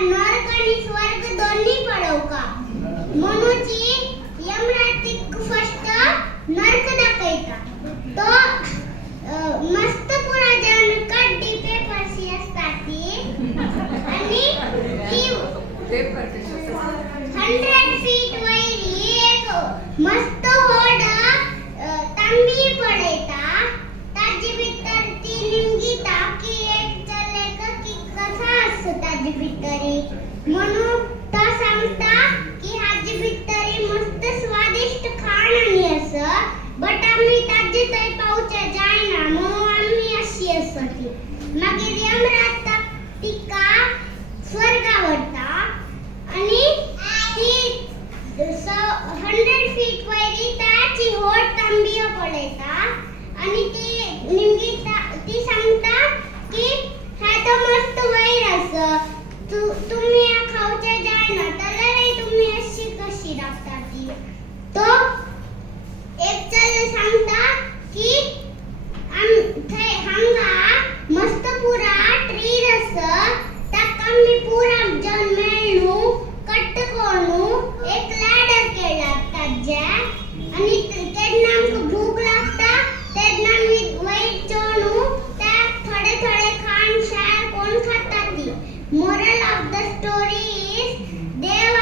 नरक आणि स्वर्ग दोन्ही पडव का म्हणूची यमराज फर्स्ट नरक दाखयता तो मस्त पुरा जन काढी पेपरची असता ती आणि ती 100 फीट वैरी एक मस्त होड तांबी पडयता ताजी भितर ती लिंगीता की एक चलेक की कसा असता ताजी भितरी म्हणून तो सांगता की हाजी भितरी मस्त स्वादिष्ट खाण आणि असं बट आम्ही ताजी थंय पावचे जायना म्हणून आम्ही अशी असती मागीर यमराज तिका स्वर्गावरता आणि ती 100 फीट वैरी ताची होड तांबी पडयता आणि ती निमगीता ती सांगता की हा तो मस्त वैर अस तुम्ही खावचे जायना तलरे तुम्ही अशी कशी राखता ती तो एक चल सांगता की थंय हांगा मस्त पुरा ट्री रस ताका मी पुरा जन मेळू कट करू एक लॅडर केला ताजे आणि तेन्ना आमकां भूक लागता तेन्ना मी वयर चोणू त्या थोडे थोडे खाण शार कोण खाता ती moral of the story is Dev